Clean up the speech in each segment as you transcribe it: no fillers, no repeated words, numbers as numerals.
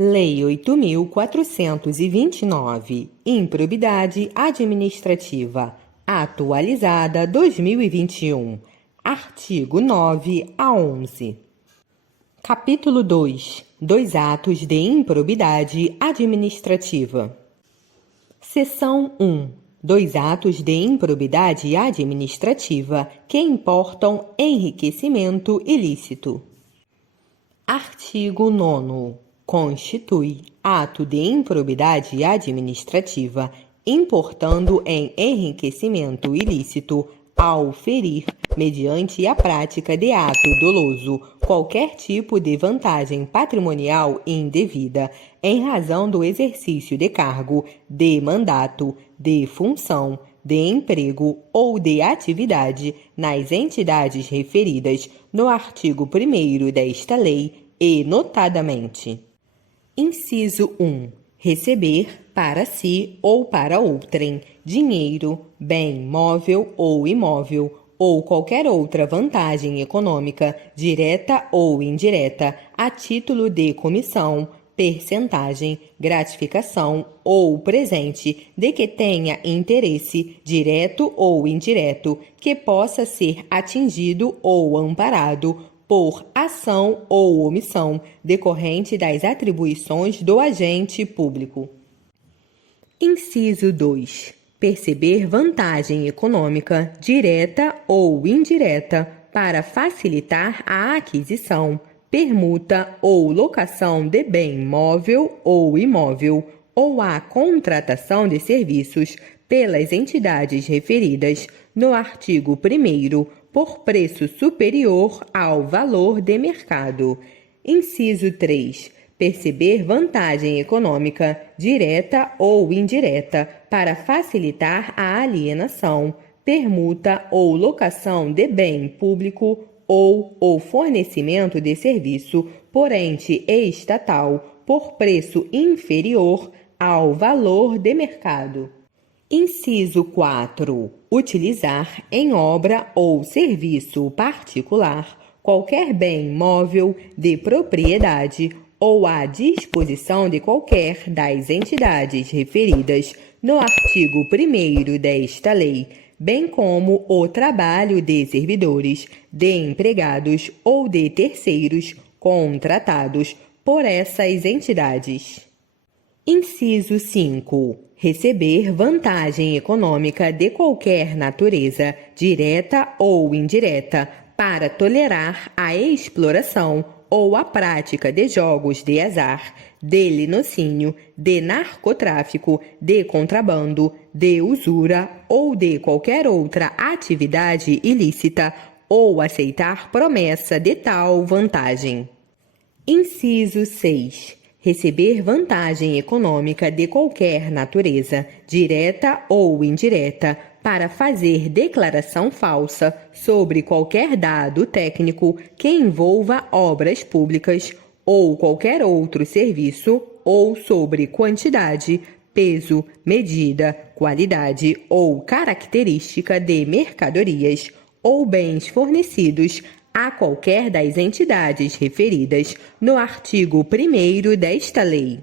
Lei 8.429, Improbidade Administrativa, atualizada 2021, artigo 9 a 11. Capítulo 2. Dois atos de improbidade administrativa. Seção 1. Dois atos de improbidade administrativa que importam enriquecimento ilícito. Artigo 9º. Constitui ato de improbidade administrativa importando em enriquecimento ilícito ao ferir, mediante a prática de ato doloso, qualquer tipo de vantagem patrimonial indevida em razão do exercício de cargo, de mandato, de função, de emprego ou de atividade nas entidades referidas no artigo 1º desta lei e notadamente: Inciso 1. Receber para si ou para outrem dinheiro, bem móvel ou imóvel, ou qualquer outra vantagem econômica, direta ou indireta, a título de comissão, percentagem, gratificação ou presente de que tenha interesse, direto ou indireto, que possa ser atingido ou amparado por ação ou omissão decorrente das atribuições do agente público. Inciso 2. Perceber vantagem econômica, direta ou indireta, para facilitar a aquisição, permuta ou locação de bem móvel ou imóvel, ou a contratação de serviços pelas entidades referidas no artigo 1º, por preço superior ao valor de mercado. Inciso 3. Perceber vantagem econômica, direta ou indireta, para facilitar a alienação, permuta ou locação de bem público ou o fornecimento de serviço por ente estatal por preço inferior ao valor de mercado. Inciso 4. Utilizar em obra ou serviço particular qualquer bem móvel de propriedade ou à disposição de qualquer das entidades referidas no artigo 1º desta lei, bem como o trabalho de servidores, de empregados ou de terceiros contratados por essas entidades. Inciso 5. Receber vantagem econômica de qualquer natureza, direta ou indireta, para tolerar a exploração ou a prática de jogos de azar, de linocínio, de narcotráfico, de contrabando, de usura ou de qualquer outra atividade ilícita, ou aceitar promessa de tal vantagem. Inciso 6. Receber vantagem econômica de qualquer natureza, direta ou indireta, para fazer declaração falsa sobre qualquer dado técnico que envolva obras públicas ou qualquer outro serviço, ou sobre quantidade, peso, medida, qualidade ou característica de mercadorias ou bens fornecidos a qualquer das entidades referidas no artigo 1º desta lei.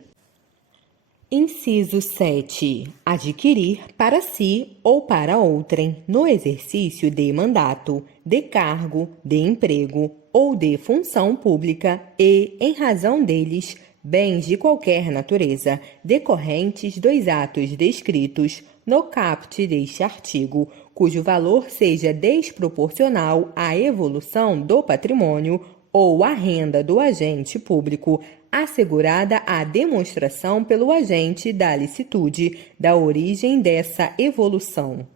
Inciso 7. Adquirir para si ou para outrem, no exercício de mandato, de cargo, de emprego ou de função pública e, em razão deles, bens de qualquer natureza, decorrentes dos atos descritos no caput deste artigo, cujo valor seja desproporcional à evolução do patrimônio ou à renda do agente público, assegurada a demonstração pelo agente da licitude da origem dessa evolução.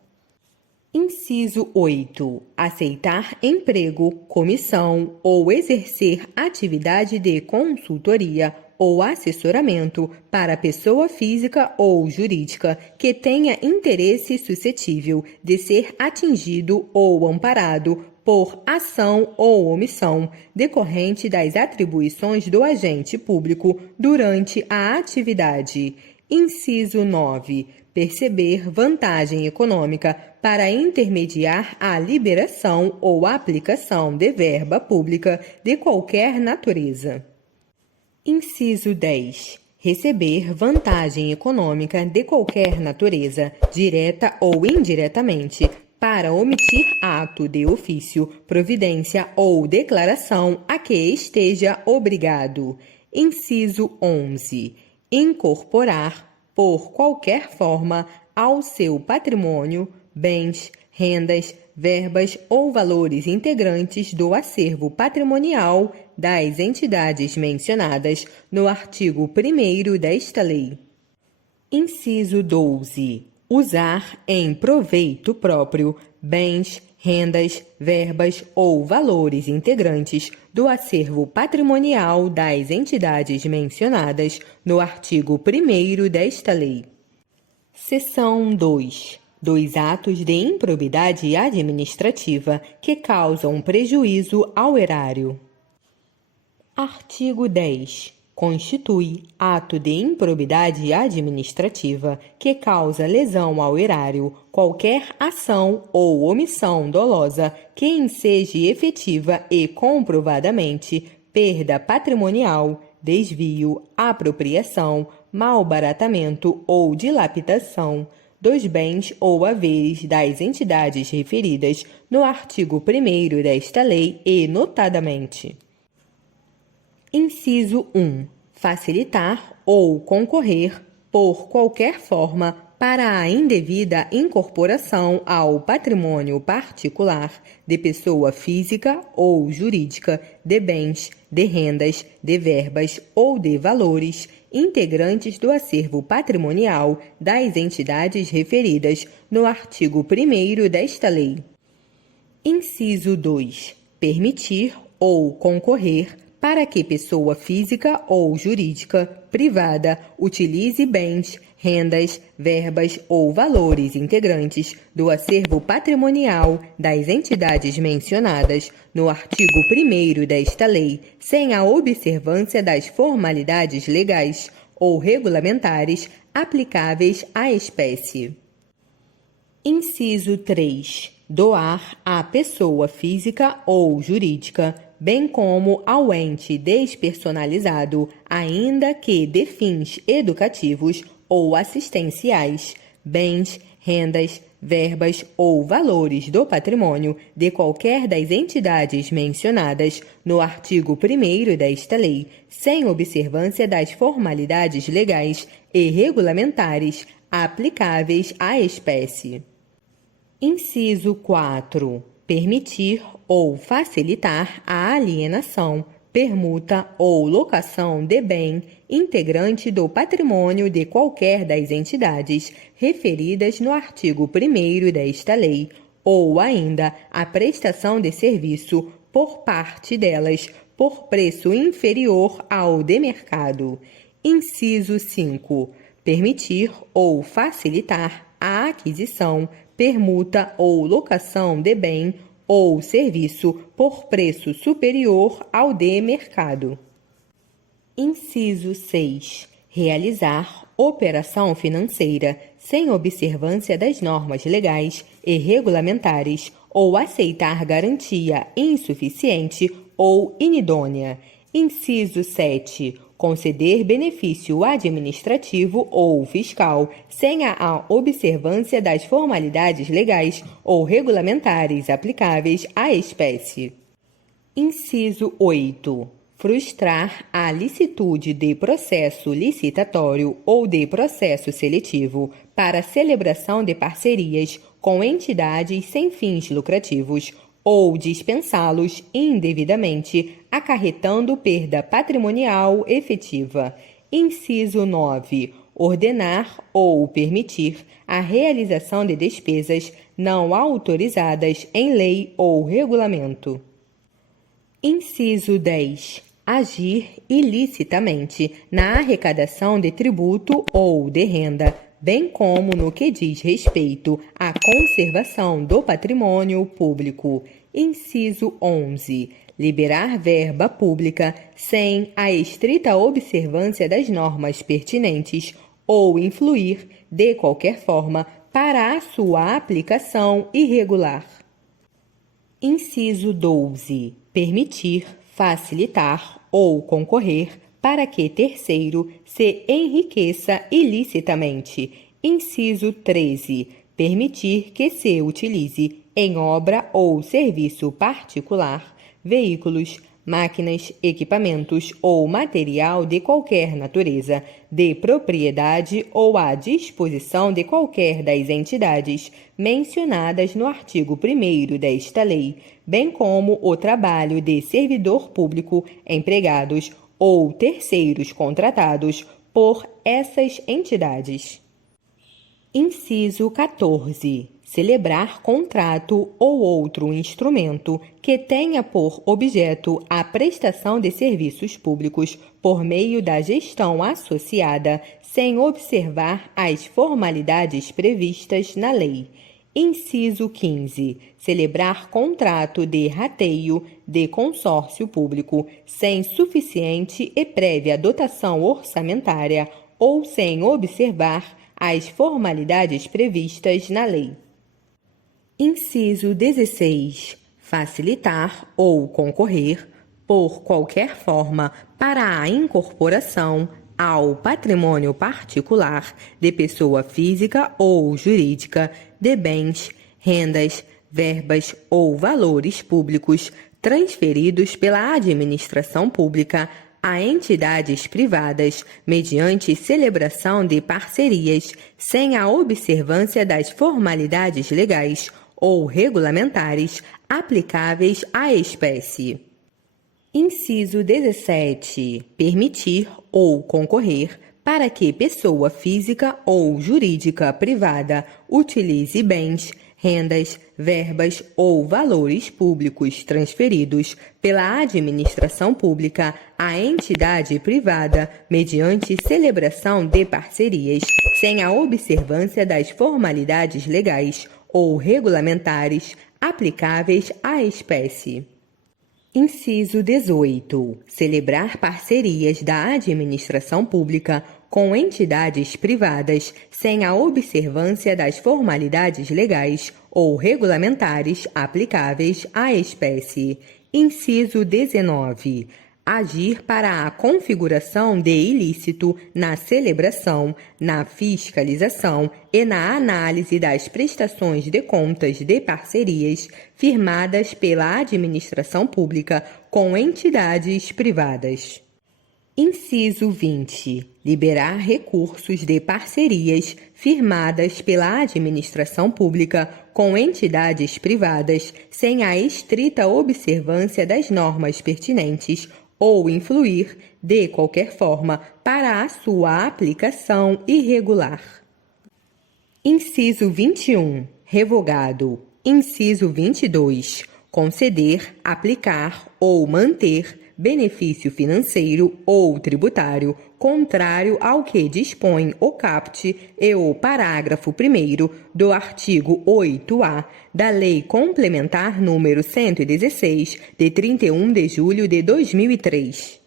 Inciso 8. Aceitar emprego, comissão ou exercer atividade de consultoria ou assessoramento para pessoa física ou jurídica que tenha interesse suscetível de ser atingido ou amparado por ação ou omissão decorrente das atribuições do agente público durante a atividade. Inciso 9. Perceber vantagem econômica para intermediar a liberação ou aplicação de verba pública de qualquer natureza. Inciso 10. Receber vantagem econômica de qualquer natureza, direta ou indiretamente, para omitir ato de ofício, providência ou declaração a que esteja obrigado. Inciso 11. Incorporar, por qualquer forma, ao seu patrimônio, bens, rendas, verbas ou valores integrantes do acervo patrimonial das entidades mencionadas no artigo 1º desta lei. Inciso 12. Usar em proveito próprio bens, rendas, verbas ou valores integrantes do acervo patrimonial das entidades mencionadas no artigo 1º desta lei. Seção 2. Dos atos de improbidade administrativa que causam prejuízo ao erário. Artigo 10. Constitui ato de improbidade administrativa que causa lesão ao erário qualquer ação ou omissão dolosa que enseje efetiva e comprovadamente perda patrimonial, desvio, apropriação, malbaratamento ou dilapidação dos bens ou haveres das entidades referidas no artigo 1º desta lei e notadamente. Inciso 1. Facilitar ou concorrer, por qualquer forma, para a indevida incorporação ao patrimônio particular de pessoa física ou jurídica de bens, de rendas, de verbas ou de valores integrantes do acervo patrimonial das entidades referidas no artigo 1º desta lei. Inciso 2. Permitir ou concorrer para que pessoa física ou jurídica privada utilize bens, rendas, verbas ou valores integrantes do acervo patrimonial das entidades mencionadas no artigo 1º desta lei, sem a observância das formalidades legais ou regulamentares aplicáveis à espécie. Inciso 3. Doar à pessoa física ou jurídica, bem como ao ente despersonalizado, ainda que de fins educativos ou assistenciais, bens, rendas, verbas ou valores do patrimônio de qualquer das entidades mencionadas no artigo 1º desta lei, sem observância das formalidades legais e regulamentares aplicáveis à espécie. Inciso 4. Permitir ou facilitar a alienação, permuta ou locação de bem integrante do patrimônio de qualquer das entidades referidas no artigo 1º desta lei, ou ainda a prestação de serviço por parte delas por preço inferior ao de mercado. Inciso 5. Permitir ou facilitar a aquisição, permuta ou locação de bem ou serviço por preço superior ao de mercado. Inciso 6. Realizar operação financeira sem observância das normas legais e regulamentares ou aceitar garantia insuficiente ou inidônea. Inciso 7. Conceder benefício administrativo ou fiscal sem a observância das formalidades legais ou regulamentares aplicáveis à espécie. Inciso 8. Frustrar a licitude de processo licitatório ou de processo seletivo para celebração de parcerias com entidades sem fins lucrativos ou dispensá-los indevidamente, acarretando perda patrimonial efetiva. Inciso 9. Ordenar ou permitir a realização de despesas não autorizadas em lei ou regulamento. Inciso 10. Agir ilicitamente na arrecadação de tributo ou de renda, bem como no que diz respeito à conservação do patrimônio público. Inciso 11. Liberar verba pública sem a estrita observância das normas pertinentes ou influir, de qualquer forma, para a sua aplicação irregular. Inciso 12. Permitir, facilitar ou concorrer para que terceiro se enriqueça ilicitamente. Inciso 13. Permitir que se utilize em obra ou serviço particular, veículos, máquinas, equipamentos ou material de qualquer natureza, de propriedade ou à disposição de qualquer das entidades mencionadas no artigo 1º desta lei, bem como o trabalho de servidor público, empregados ou terceiros contratados por essas entidades. Inciso 14. Celebrar contrato ou outro instrumento que tenha por objeto a prestação de serviços públicos por meio da gestão associada, sem observar as formalidades previstas na lei. Inciso 15. Celebrar contrato de rateio de consórcio público sem suficiente e prévia dotação orçamentária ou sem observar as formalidades previstas na lei. Inciso 16. Facilitar ou concorrer, por qualquer forma, para a incorporação ao patrimônio particular de pessoa física ou jurídica de bens, rendas, verbas ou valores públicos transferidos pela administração pública a entidades privadas mediante celebração de parcerias sem a observância das formalidades legais ou regulamentares aplicáveis à espécie. Inciso 17. Permitir ou concorrer para que pessoa física ou jurídica privada utilize bens, rendas, verbas ou valores públicos transferidos pela administração pública à entidade privada mediante celebração de parcerias sem a observância das formalidades legais ou regulamentares aplicáveis à espécie. Inciso 18. Celebrar parcerias da administração pública com entidades privadas sem a observância das formalidades legais ou regulamentares aplicáveis à espécie. Inciso 19. Agir para a configuração de ilícito na celebração, na fiscalização e na análise das prestações de contas de parcerias firmadas pela administração pública com entidades privadas. Inciso 20. Liberar recursos de parcerias firmadas pela administração pública com entidades privadas sem a estrita observância das normas pertinentes ou influir, de qualquer forma, para a sua aplicação irregular. Inciso 21. Revogado. Inciso 22. Conceder, aplicar ou manter benefício financeiro ou tributário contrário ao que dispõe o caput e o parágrafo 1º do artigo 8-A da Lei Complementar nº 116, de 31 de julho de 2003.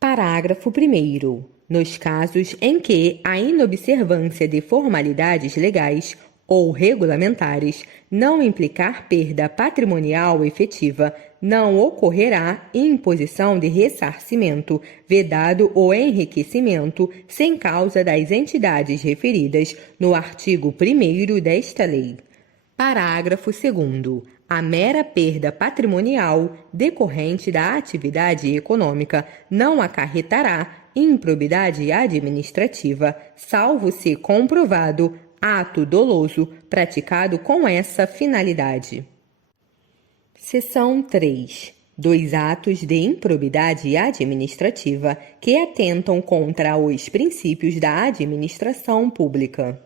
Parágrafo 1º. Nos casos em que a inobservância de formalidades legais ou regulamentares não implicar perda patrimonial efetiva, não ocorrerá imposição de ressarcimento, vedado o enriquecimento sem causa das entidades referidas no artigo 1º desta lei. Parágrafo 2º. A mera perda patrimonial decorrente da atividade econômica não acarretará improbidade administrativa, salvo se comprovado ato doloso praticado com essa finalidade. Seção 3. 2 atos de improbidade administrativa que atentam contra os princípios da administração pública.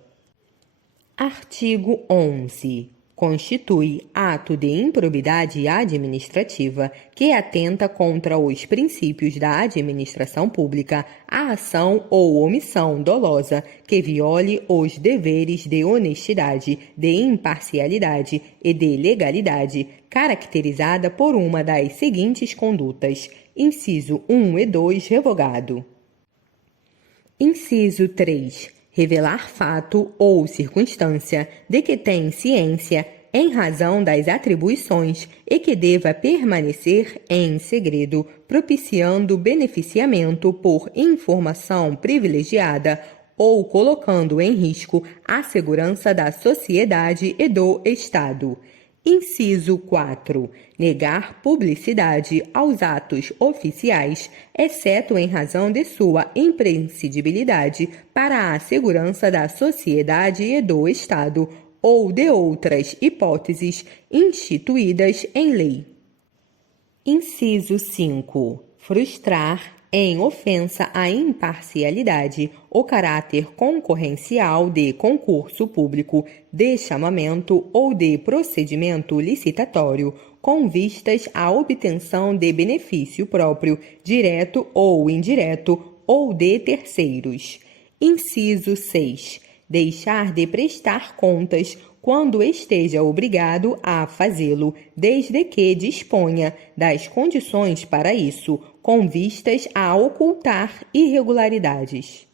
Artigo 11. Constitui ato de improbidade administrativa que atenta contra os princípios da administração pública a ação ou omissão dolosa que viole os deveres de honestidade, de imparcialidade e de legalidade, caracterizada por uma das seguintes condutas: inciso 1 e 2 revogado. Inciso 3. Revelar fato ou circunstância de que tem ciência em razão das atribuições e que deva permanecer em segredo, propiciando beneficiamento por informação privilegiada ou colocando em risco a segurança da sociedade e do Estado. Inciso 4. Negar publicidade aos atos oficiais, exceto em razão de sua imprescindibilidade para a segurança da sociedade e do Estado, ou de outras hipóteses instituídas em lei. Inciso 5. Frustrar, em ofensa à imparcialidade, o caráter concorrencial de concurso público, de chamamento ou de procedimento licitatório, com vistas à obtenção de benefício próprio, direto ou indireto, ou de terceiros. Inciso 6. Deixar de prestar contas quando esteja obrigado a fazê-lo, desde que disponha das condições para isso, com vistas a ocultar irregularidades.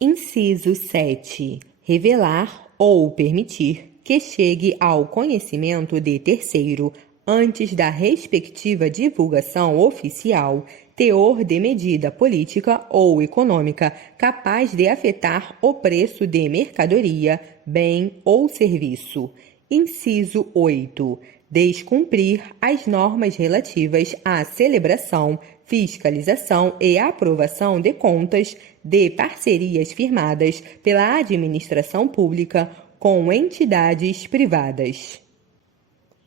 Inciso 7. Revelar ou permitir que chegue ao conhecimento de terceiro, antes da respectiva divulgação oficial, teor de medida política ou econômica capaz de afetar o preço de mercadoria, bem ou serviço. Inciso 8. Descumprir as normas relativas à celebração, fiscalização e aprovação de contas de parcerias firmadas pela administração pública com entidades privadas.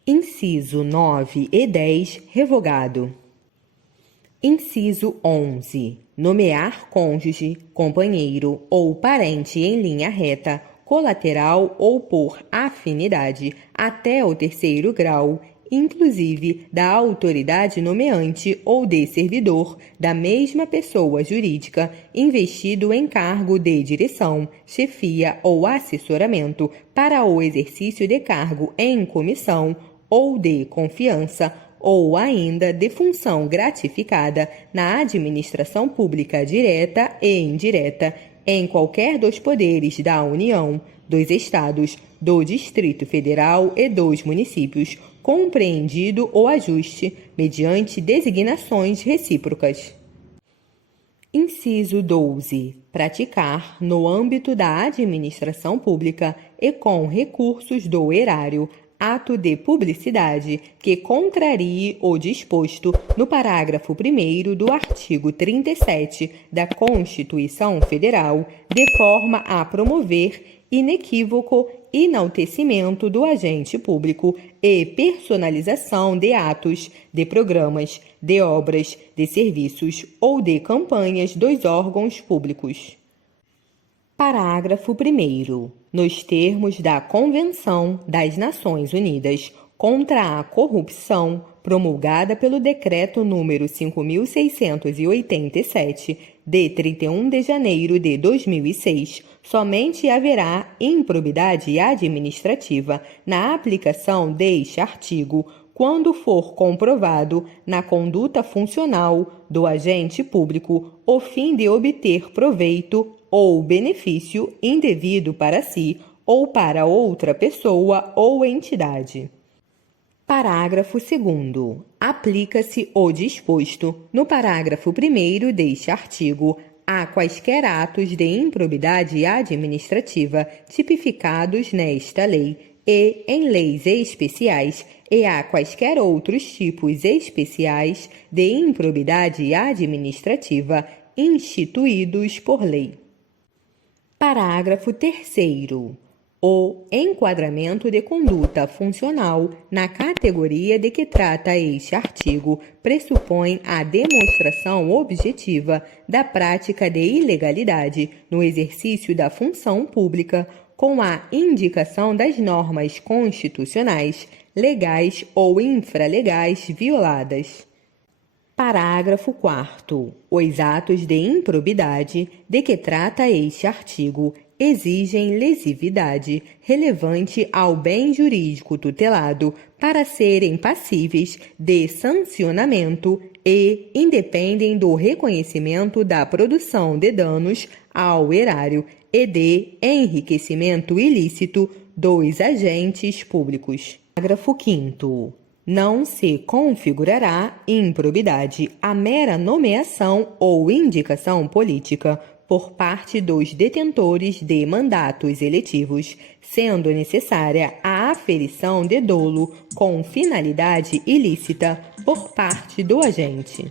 Inciso 9 e 10, revogado. Inciso 11. Nomear cônjuge, companheiro ou parente em linha reta, colateral ou por afinidade, até o terceiro grau, inclusive da autoridade nomeante ou de servidor da mesma pessoa jurídica, investido em cargo de direção, chefia ou assessoramento para o exercício de cargo em comissão ou de confiança, ou ainda de função gratificada na administração pública direta e indireta, em qualquer dos poderes da União, dos Estados, do Distrito Federal e dos municípios, compreendido o ajuste, mediante designações recíprocas. Inciso 12. Praticar, no âmbito da administração pública e com recursos do erário, ato de publicidade que contrarie o disposto no parágrafo 1º do artigo 37 da Constituição Federal, de forma a promover inequívoco enaltecimento do agente público e personalização de atos, de programas, de obras, de serviços ou de campanhas dos órgãos públicos. Parágrafo 1º. Nos termos da Convenção das Nações Unidas contra a Corrupção, promulgada pelo Decreto número 5.687, de 31 de janeiro de 2006, somente haverá improbidade administrativa na aplicação deste artigo, quando for comprovado na conduta funcional do agente público o fim de obter proveito ou benefício indevido para si ou para outra pessoa ou entidade. Parágrafo 2º. Aplica-se o disposto no parágrafo 1º deste artigo a quaisquer atos de improbidade administrativa tipificados nesta lei e em leis especiais e a quaisquer outros tipos especiais de improbidade administrativa instituídos por lei. Parágrafo 3º. O enquadramento de conduta funcional na categoria de que trata este artigo pressupõe a demonstração objetiva da prática de ilegalidade no exercício da função pública, com a indicação das normas constitucionais, legais ou infralegais violadas. Parágrafo 4º. Os atos de improbidade de que trata este artigo exigem lesividade relevante ao bem jurídico tutelado para serem passíveis de sancionamento e independem do reconhecimento da produção de danos ao erário e de enriquecimento ilícito dos agentes públicos. Parágrafo 5º. Não se configurará improbidade a mera nomeação ou indicação política por parte dos detentores de mandatos eletivos, sendo necessária a aferição de dolo com finalidade ilícita por parte do agente.